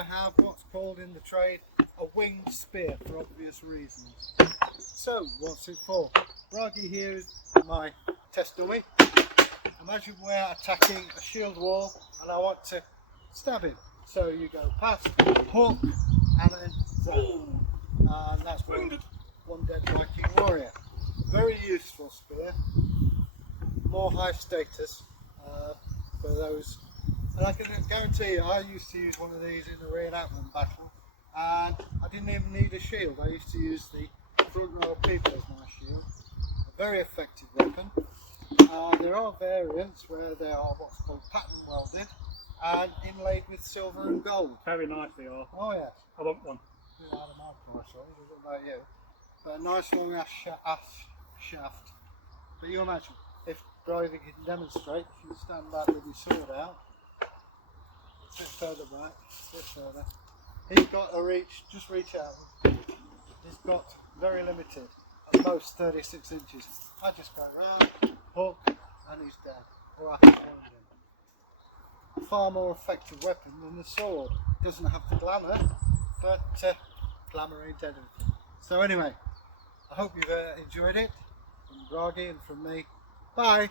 I have what's called in the trade a winged spear for obvious reasons. So what's it for? Bragi here is my test dummy. Imagine we're attacking a shield wall and I want to stab him. So you go past, hook, and then zone. And that's one dead Viking warrior. Very useful spear. More high status for those. And I can guarantee you, I used to use one of these in the reenactment battle, and I didn't even need a shield. I used to use the front row of people as my shield. A very effective weapon. There are variants where they are what's called pattern welded and inlaid with silver and gold. Very nice they are. Oh yes. I want one. Out of my price range, I don't know about you. But a nice long ash shaft. But you imagine, if Bragi can demonstrate, if you stand back with your sword out, a bit further back, a bit further. He's got a reach, just reach out. He's got very limited, at most 36 inches. I just go round, hook, and he's dead. Or I can find him. A far more effective weapon than the sword. Doesn't have the glamour, but glamour ain't everything. So anyway, I hope you've enjoyed it. From Bragi and from me. Bye!